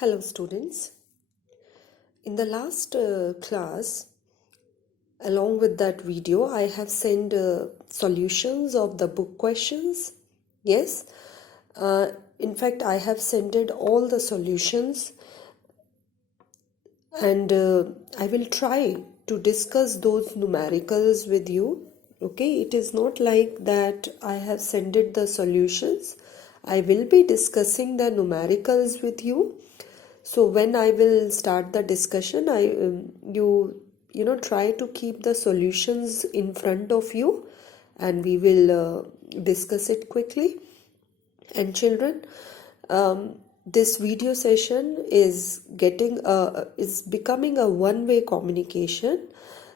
Hello students. In the last class, along with that video, I have sent solutions of the book questions. Yes. In fact, I have sent all the solutions and I will try to discuss those numericals with you. Okay, it is not like that I have sent the solutions. I will be discussing the numericals with you. So when I will start the discussion, you try to keep the solutions in front of you, and we will discuss it quickly. And children, this video session is becoming a one-way communication.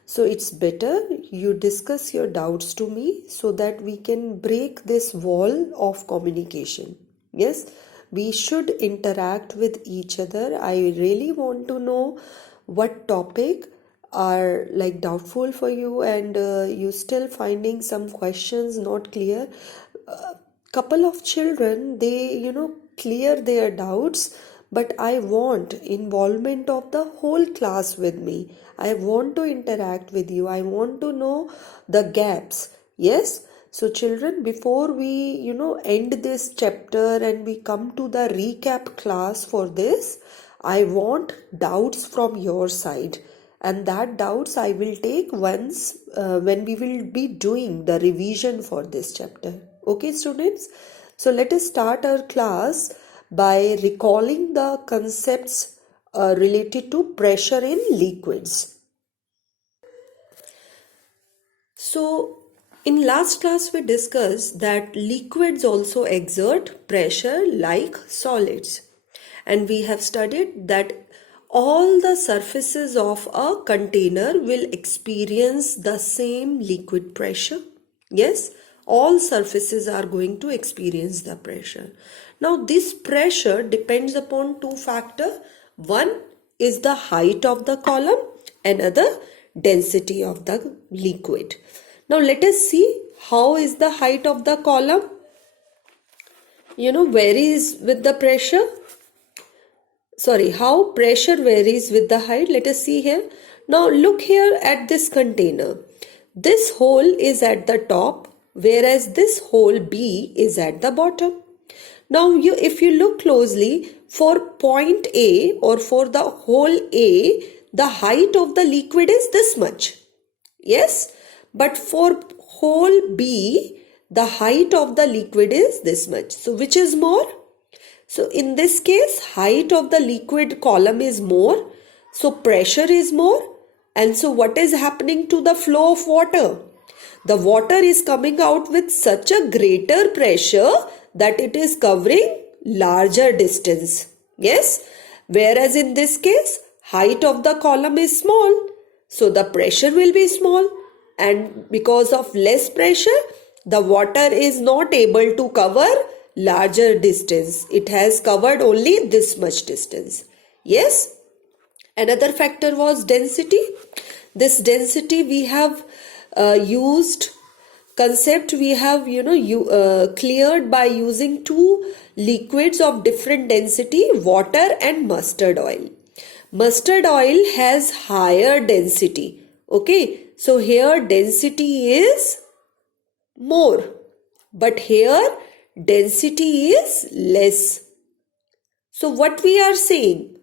So it's better you discuss your doubts to me so that we can break this wall of communication. Yes. We should interact with each other. I really want to know what topic are like doubtful for you and you still finding some questions not clear. Couple of children, they clear their doubts, but I want involvement of the whole class with me. I want to interact with you. I want to know the gaps. Yes. So children, before we end this chapter and we come to the recap class for this, I want doubts from your side, and that doubts I will take once when we will be doing the revision for this chapter. Okay students, so let us start our class by recalling the concepts related to pressure in liquids. So in last class we discussed that liquids also exert pressure like solids, and we have studied that all the surfaces of a container will experience the same liquid pressure. Yes, all surfaces are going to experience the pressure. Now this pressure depends upon two factors. One is the height of the column, another density of the liquid. Now let us see how is the height of the column varies with the pressure. How pressure varies with the height. Let us see here. Now look here at this container. This hole is at the top, whereas this hole B is at the bottom. Now if you look closely, for point A or for the hole A, the height of the liquid is this much. Yes. But for hole B, the height of the liquid is this much. So which is more? So in this case, height of the liquid column is more. So pressure is more. And so what is happening to the flow of water? The water is coming out with such a greater pressure that it is covering larger distance. Yes. Whereas in this case, height of the column is small. So the pressure will be small. And because of less pressure, the water is not able to cover larger distance. It has covered only this much distance. Yes. Another factor was density. This density we have used concept we have cleared by using two liquids of different density, water and mustard oil. Mustard oil has higher density. Okay. So here density is more, but here density is less. So what we are saying,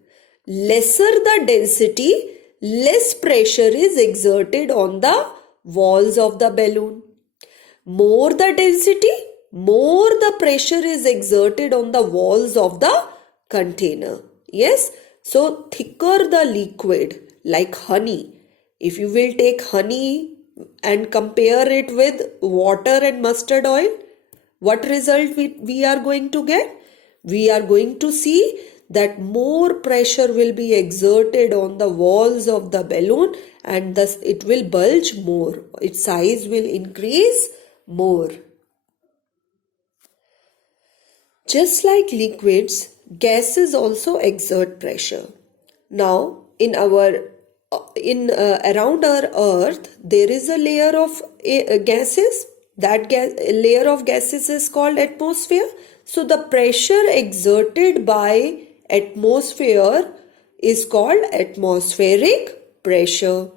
lesser the density, less pressure is exerted on the walls of the balloon. More the density, more the pressure is exerted on the walls of the container. Yes. So thicker the liquid, like honey. If you will take honey and compare it with water and mustard oil, what result we are going to get? We are going to see that more pressure will be exerted on the walls of the balloon, and thus it will bulge more. Its size will increase more. Just like liquids, gases also exert pressure. Now around our earth there is a layer of gases. That layer of gases is called atmosphere. So the pressure exerted by atmosphere is called atmospheric pressure.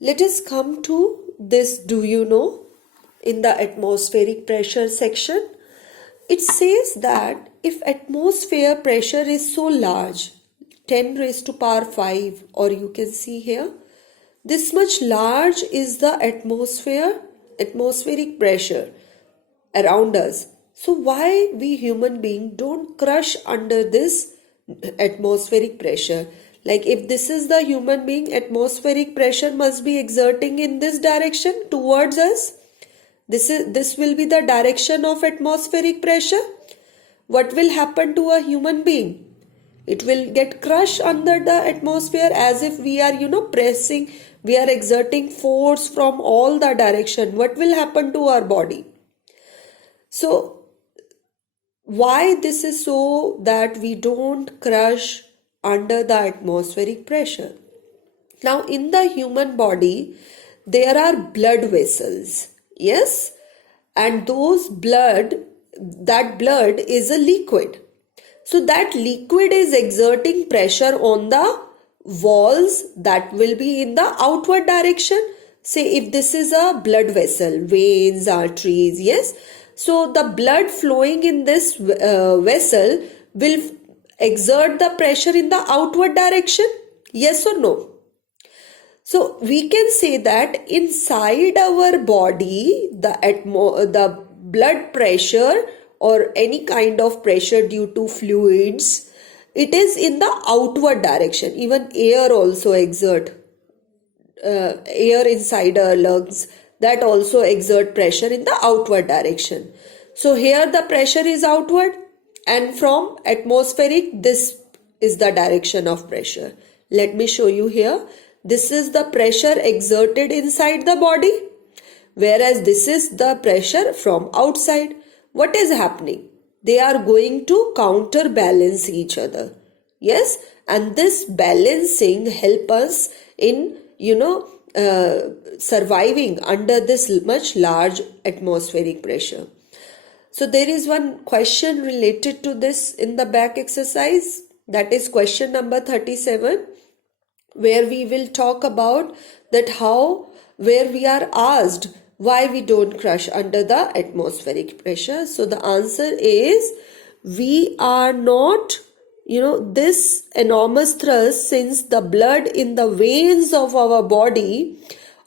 Let us come to this do you know in the atmospheric pressure section. It says that if atmosphere pressure is so large, 10 raised to power 5, or you can see here, this much large is the atmospheric pressure around us. So why we human beings don't crush under this atmospheric pressure? Like if this is the human being, atmospheric pressure must be exerting in this direction towards us. This will be the direction of atmospheric pressure. What will happen to a human being? It will get crushed under the atmosphere as if we are, pressing, we are exerting force from all the direction. What will happen to our body? So, why this is so that we don't crush under the atmospheric pressure? Now, in the human body, there are blood vessels. Yes, and that blood is a liquid. So that liquid is exerting pressure on the walls that will be in the outward direction. Say if this is a blood vessel, veins, arteries, yes. So the blood flowing in this vessel will exert the pressure in the outward direction. Yes or no? So we can say that inside our body, the blood pressure or any kind of pressure due to fluids, it is in the outward direction. Even air also exert, air inside our lungs, that also exert pressure in the outward direction. So here the pressure is outward, and from atmospheric, this is the direction of pressure. Let me show you here. This is the pressure exerted inside the body, whereas this is the pressure from outside. What is happening? They are going to counterbalance each other. Yes, and this balancing help us in, surviving under this much large atmospheric pressure. So there is one question related to this in the back exercise. That is question number 37. Where we will talk about that where we are asked why we don't crush under the atmospheric pressure. So the answer is we are not, this enormous thrust, since the blood in the veins of our body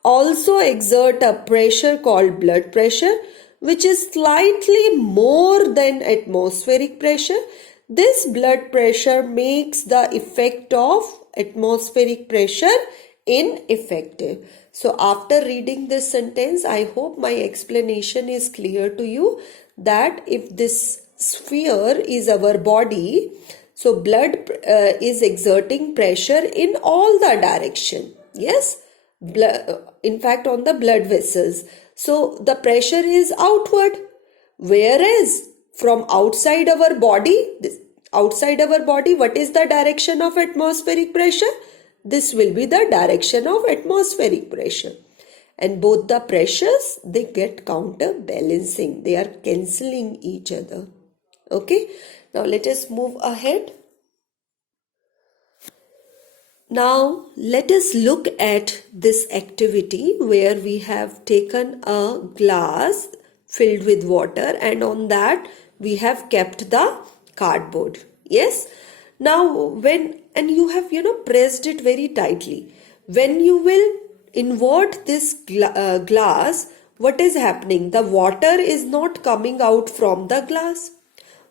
also exert a pressure called blood pressure, which is slightly more than atmospheric pressure. This blood pressure makes the effect of atmospheric pressure ineffective. So after reading this sentence, I hope my explanation is clear to you that if this sphere is our body, so blood is exerting pressure in all the direction. Yes, in fact on the blood vessels. So the pressure is outward, whereas from outside our body, what is the direction of atmospheric pressure? This will be the direction of atmospheric pressure. And both the pressures, they get counterbalancing. They are cancelling each other. Okay. Now let us move ahead. Now let us look at this activity where we have taken a glass filled with water, and on that we have kept the cardboard. Yes. Now and you have pressed it very tightly. When you will invert this glass, what is happening? The water is not coming out from the glass.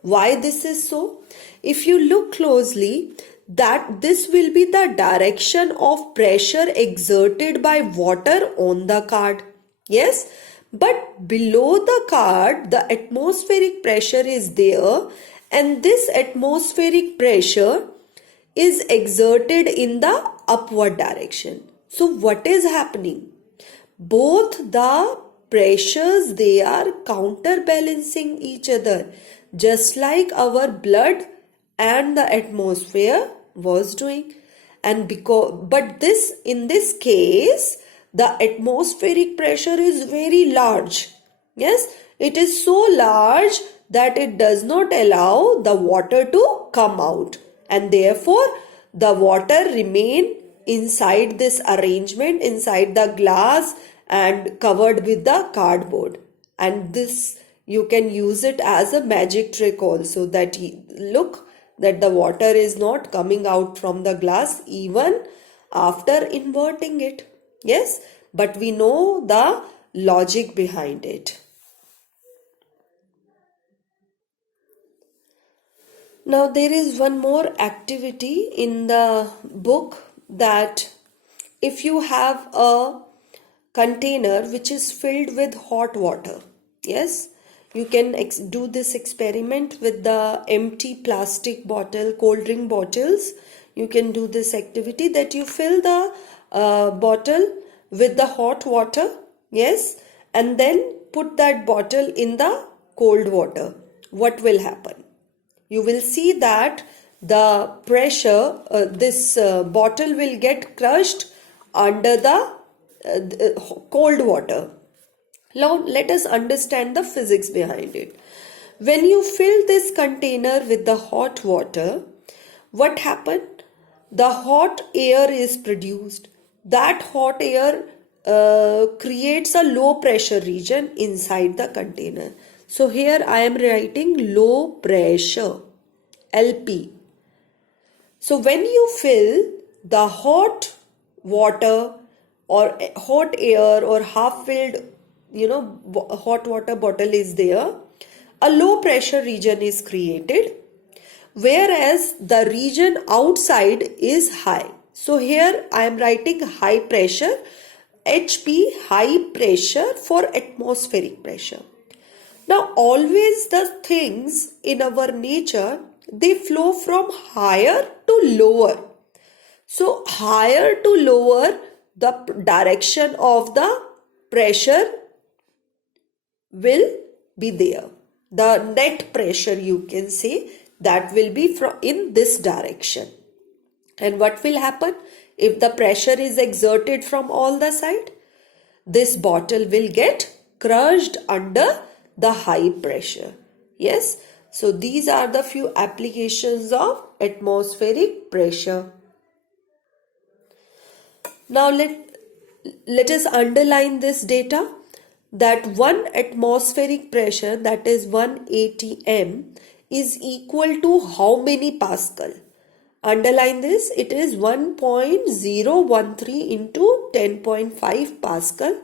Why this is so? If you look closely, that this will be the direction of pressure exerted by water on the card. Yes. But below the card, the atmospheric pressure is there, and this atmospheric pressure is exerted in the upward direction. So what is happening? Both the pressures, they are counterbalancing each other, just like our blood and the atmosphere was doing. And in this case, the atmospheric pressure is very large. Yes, it is so large that it does not allow the water to come out, and therefore the water remain inside this arrangement, inside the glass and covered with the cardboard. And this you can use it as a magic trick also, that look that the water is not coming out from the glass even after inverting it. Yes, but we know the logic behind it. Now there is one more activity in the book, that if you have a container which is filled with hot water, yes, you can do this experiment with the empty plastic bottle, cold drink bottles. You can do this activity that you fill the bottle with the hot water, yes, and then put that bottle in the cold water. What will happen? You will see that the pressure, this bottle will get crushed under the cold water. Now let us understand the physics behind it. When you fill this container with the hot water, what happened? The hot air is produced. That hot air creates a low pressure region inside the container. So here I am writing low pressure, LP. So when you fill the hot water or hot air or half filled, hot water bottle is there, a low pressure region is created, whereas the region outside is high. So here I am writing high pressure, HP, high pressure for atmospheric pressure. Now always the things in our nature, they flow from higher to lower. So higher to lower, the direction of the pressure will be there. The net pressure, you can say, that will be in this direction. And what will happen if the pressure is exerted from all the side? This bottle will get crushed under the high pressure. Yes, so these are the few applications of atmospheric pressure. Now let us underline this data, that 1 atmospheric pressure, that is 1 atm, is equal to how many Pascal? Underline this, it is 1.013 into 10.5 Pascal.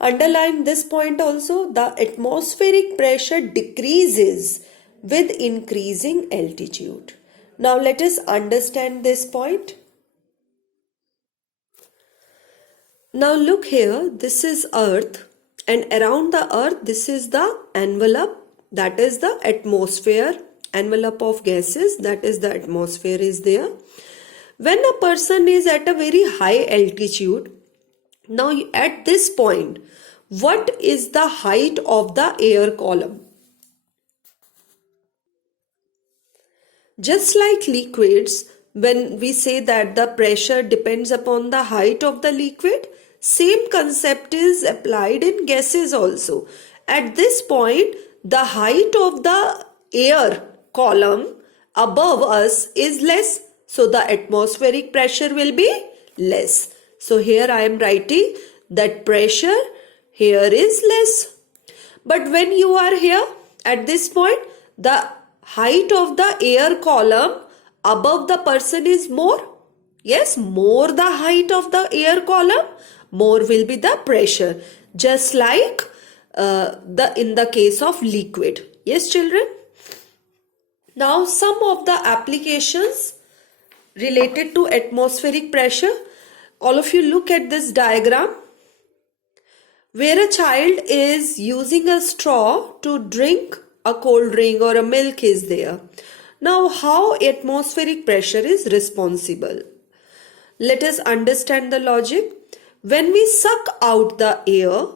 Underline this point also, the atmospheric pressure decreases with increasing altitude. Now let us understand this point. Now look here, this is Earth, and around the Earth this is the envelope, that is the atmosphere, envelope of gases, that is the atmosphere is there. When a person is at a very high altitude, now at this point, what is the height of the air column? Just like liquids, when we say that the pressure depends upon the height of the liquid, same concept is applied in gases also. At this point, the height of the air column above us is less, so the atmospheric pressure will be less. So here I am writing that pressure here is less. But when you are here at this point, the height of the air column above the person is more. Yes, more the height of the air column, more will be the pressure. Just like in the case of liquid. Yes, children. Now some of the applications related to atmospheric pressure. All of you look at this diagram where a child is using a straw to drink a cold drink or a milk is there. Now how atmospheric pressure is responsible? Let us understand the logic. When we suck out the air,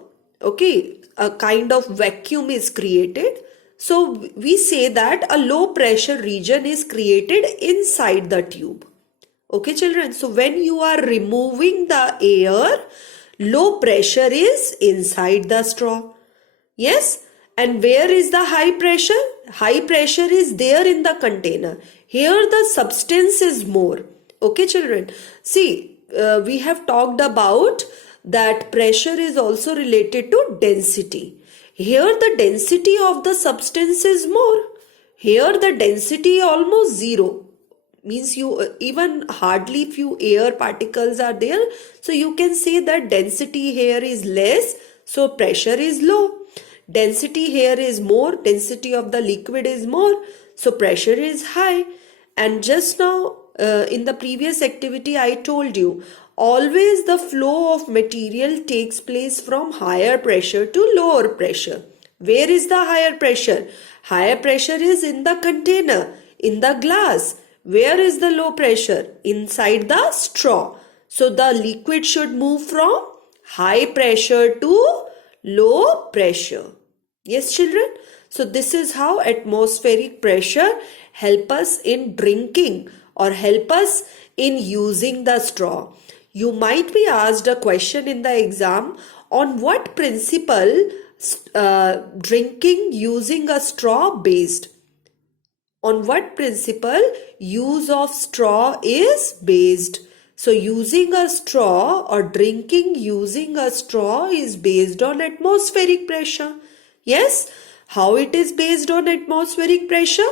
okay, a kind of vacuum is created. So we say that a low pressure region is created inside the tube. Okay, children. So when you are removing the air, low pressure is inside the straw. Yes. And where is the high pressure? High pressure is there in the container. Here the substance is more. Okay, children. See, we have talked about that pressure is also related to density. Here the density of the substance is more. Here the density almost zero. Means you even hardly few air particles are there. So you can say that density here is less. So pressure is low. Density here is more. Density of the liquid is more. So pressure is high. And just now in the previous activity I told you, always the flow of material takes place from higher pressure to lower pressure. Where is the higher pressure? Higher pressure is in the container, in the glass. Where is the low pressure? Inside the straw. So the liquid should move from high pressure to low pressure. Yes, children? So this is how atmospheric pressure help us in drinking or help us in using the straw. You might be asked a question in the exam, on what principle drinking using a straw based? On what principle use of straw is based? So using a straw or drinking using a straw is based on atmospheric pressure. Yes, how it is based on atmospheric pressure?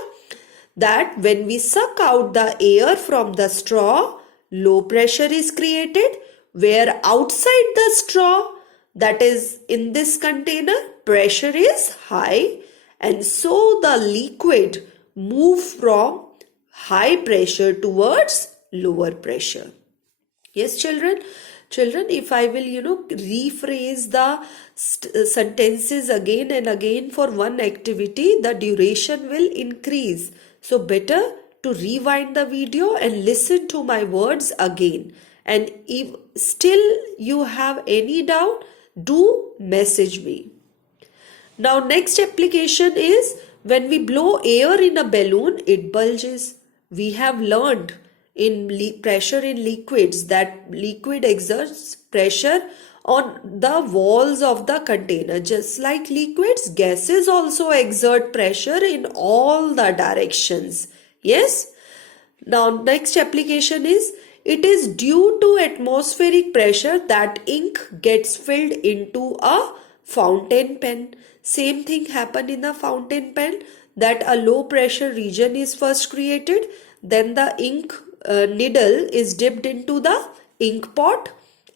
That when we suck out the air from the straw, low pressure is created, where outside the straw, that is in this container, pressure is high, and so the liquid move from high pressure towards lower pressure. Yes, children. Children, if I will, rephrase the sentences again and again for one activity, the duration will increase. So better to rewind the video and listen to my words again. And if still you have any doubt, do message me. Now next application is when we blow air in a balloon, it bulges. We have learned in pressure in liquids that liquid exerts pressure on the walls of the container. Just like liquids, gases also exert pressure in all the directions. Yes? Now next application is, it is due to atmospheric pressure that ink gets filled into a fountain pen. Same thing happen in a fountain pen, that a low pressure region is first created, then the ink needle is dipped into the ink pot,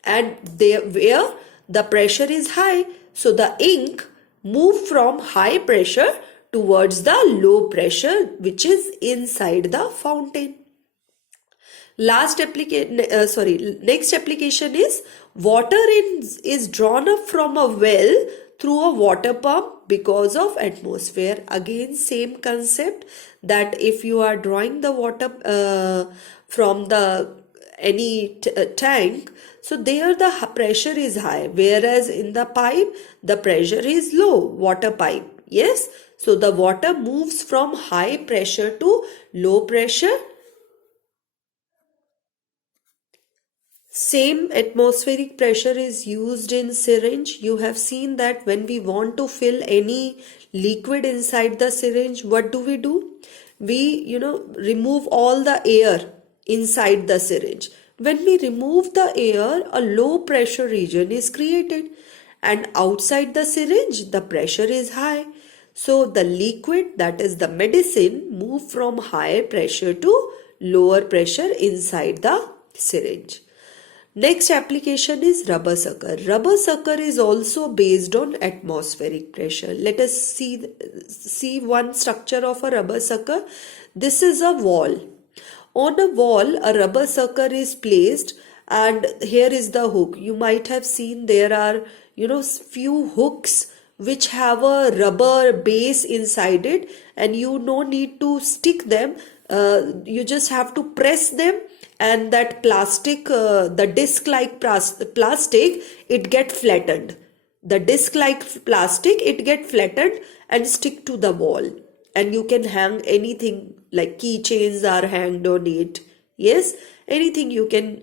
and there where the pressure is high, so the ink move from high pressure towards the low pressure which is inside the fountain. Next application is water is drawn up from a well through a water pump because of atmosphere. Again same concept, that if you are drawing the water from the any tank, so there the pressure is high, whereas in the pipe the pressure is low, water pipe. Yes, so the water moves from high pressure to low pressure. Same atmospheric pressure is used in syringe. You have seen that when we want to fill any liquid inside the syringe, what do? We, remove all the air inside the syringe. When we remove the air, a low pressure region is created, and outside the syringe, the pressure is high. So the liquid, that is the medicine, move from high pressure to lower pressure inside the syringe. Next application is rubber sucker. Rubber sucker is also based on atmospheric pressure. Let us see one structure of a rubber sucker. This is a wall. On a wall, a rubber sucker is placed, and here is the hook. You might have seen there are, few hooks which have a rubber base inside it, and you no need to stick them. You just have to press them, and that plastic, the disc like plastic, it get flattened. The disc like plastic, it get flattened and stick to the wall, and you can hang anything, like keychains are hanged on it. Yes, anything you can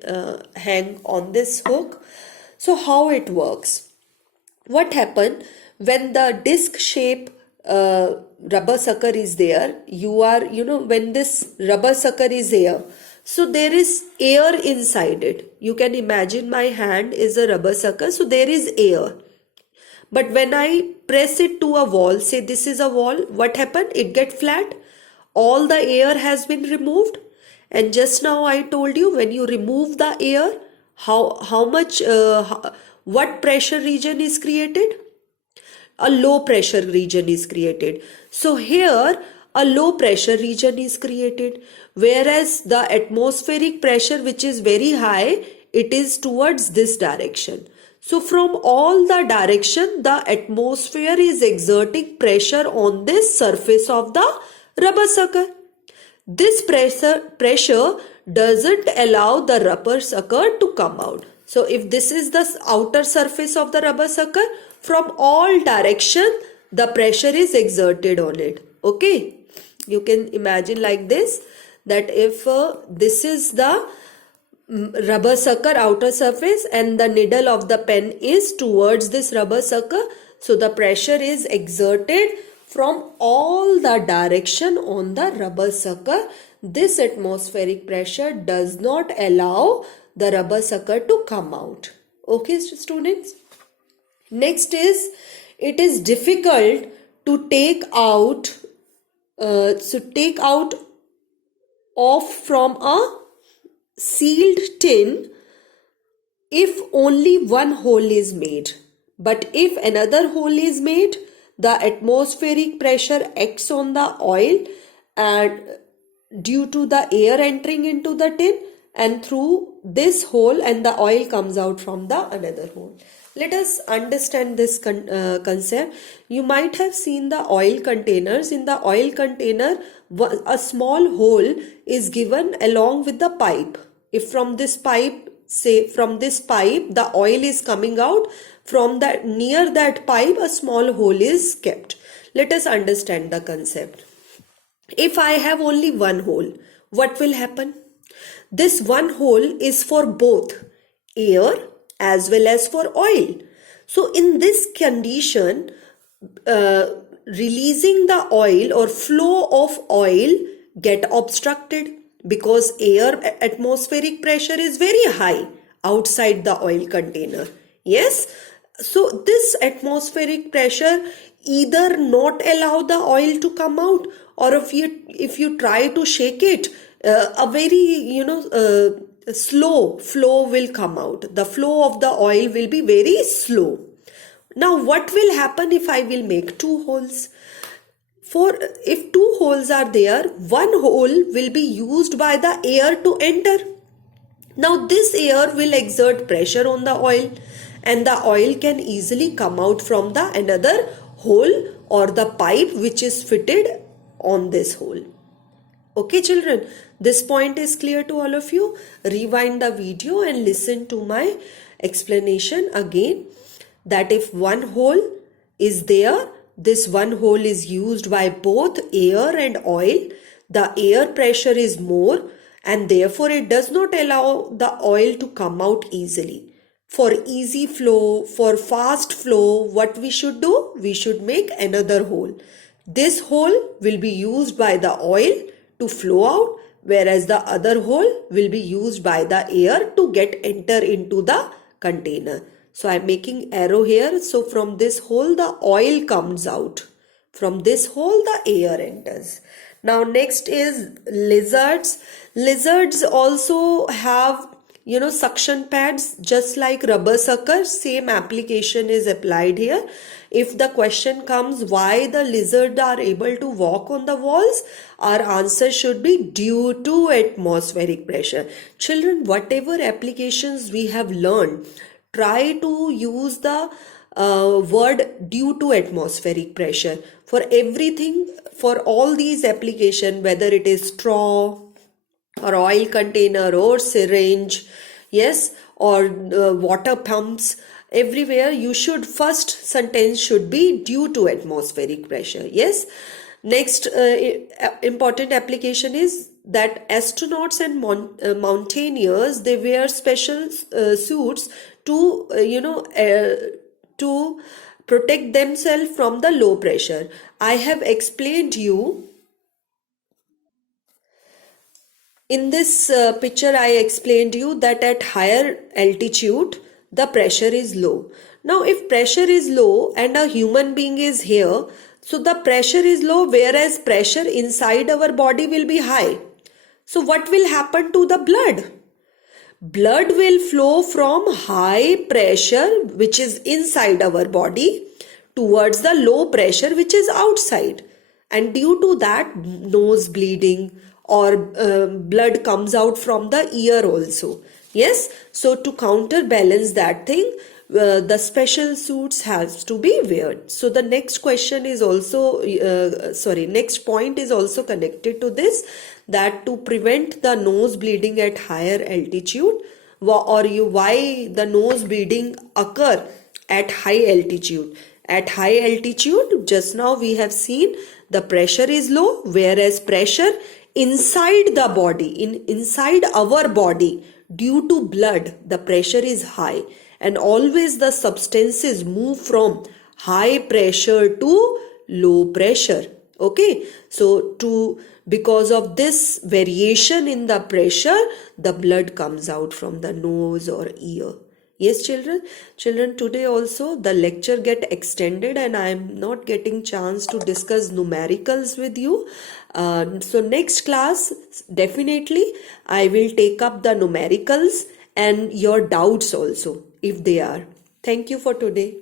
hang on this hook. So how it works? What happen when the disc shape rubber sucker is there, you are, when this rubber sucker is here, so there is air inside it. You can imagine my hand is a rubber sucker, so there is air. But when I press it to a wall, say this is a wall, what happened? It get flat. All the air has been removed. And just now I told you, when you remove the air, how much, what pressure region is created? A low pressure region is created. So here a low pressure region is created, whereas the atmospheric pressure, which is very high, it is towards this direction. So from all the direction, the atmosphere is exerting pressure on this surface of the rubber sucker. This pressure doesn't allow the rubber sucker to come out. So if this is the outer surface of the rubber sucker, from all direction the pressure is exerted on it. Okay, you can imagine like this, that if this is the rubber sucker outer surface and the needle of the pen is towards this rubber sucker, so the pressure is exerted from all the direction on the rubber sucker. This atmospheric pressure does not allow the rubber sucker to come out. Okay, students. Next is, it is difficult to take out off from a sealed tin if only one hole is made. But if another hole is made, the atmospheric pressure acts on the oil and due to the air entering into the tin, and through this hole, and the oil comes out from the another hole. Let us understand this concept. You might have seen the oil containers. In the oil container, a small hole is given along with the pipe. If from this pipe, say from this pipe, the oil is coming out, from that near that pipe, a small hole is kept. Let us understand the concept. If I have only one hole, what will happen? This one hole is for both air as well as for oil. So in this condition, releasing the oil or flow of oil get obstructed, because air atmospheric pressure is very high outside the oil container. Yes, so this atmospheric pressure either not allow the oil to come out, or if you try to shake it, a very slow flow will come out. The flow of the oil will be very slow. Now what will happen if I will make two holes? If two holes are there, one hole will be used by the air to enter. Now this air will exert pressure on the oil, and the oil can easily come out from the another hole or the pipe which is fitted on this hole. Okay children, this point is clear to all of you. Rewind the video and listen to my explanation again, that if one hole is there, this one hole is used by both air and oil. The air pressure is more, and therefore it does not allow the oil to come out easily. For easy flow, for fast flow, what we should do? We should make another hole. This hole will be used by the oil to flow out, whereas the other hole will be used by the air to enter into the container. So I am making arrow here. So from this hole the oil comes out. From this hole the air enters. Now next is lizards. Lizards also have suction pads just like rubber suckers. Same application is applied here. If the question comes why the lizards are able to walk on the walls, our answer should be due to atmospheric pressure. Children, whatever applications we have learned, try to use the word due to atmospheric pressure for everything. For all these applications, whether it is straw or oil container or syringe, yes, or water pumps, everywhere you should, first sentence should be due to atmospheric pressure. Yes. Next important application is that astronauts and mountaineers, they wear special suits to protect themselves from the low pressure. I have explained you in this picture. I explained you that at higher altitude the pressure is low. Now if pressure is low and a human being is here, so the pressure is low whereas pressure inside our body will be high. So what will happen to the blood? Blood will flow from high pressure, which is inside our body, towards the low pressure, which is outside. And due to that, nose bleeding or blood comes out from the ear also. Yes, so to counterbalance that thing, the special suits has to be weared. So the next question is also, next point is also connected to this, that to prevent the nose bleeding at higher altitude, why the nose bleeding occur at high altitude. At high altitude, just now we have seen the pressure is low, whereas pressure inside the body, inside our body, due to blood, the pressure is high. And always the substances move from high pressure to low pressure. Okay, so because of this variation in the pressure, the blood comes out from the nose or ear. Yes, children, today also the lecture get extended and I am not getting chance to discuss numericals with you. So next class, definitely I will take up the numericals and your doubts also, if they are. Thank you for today.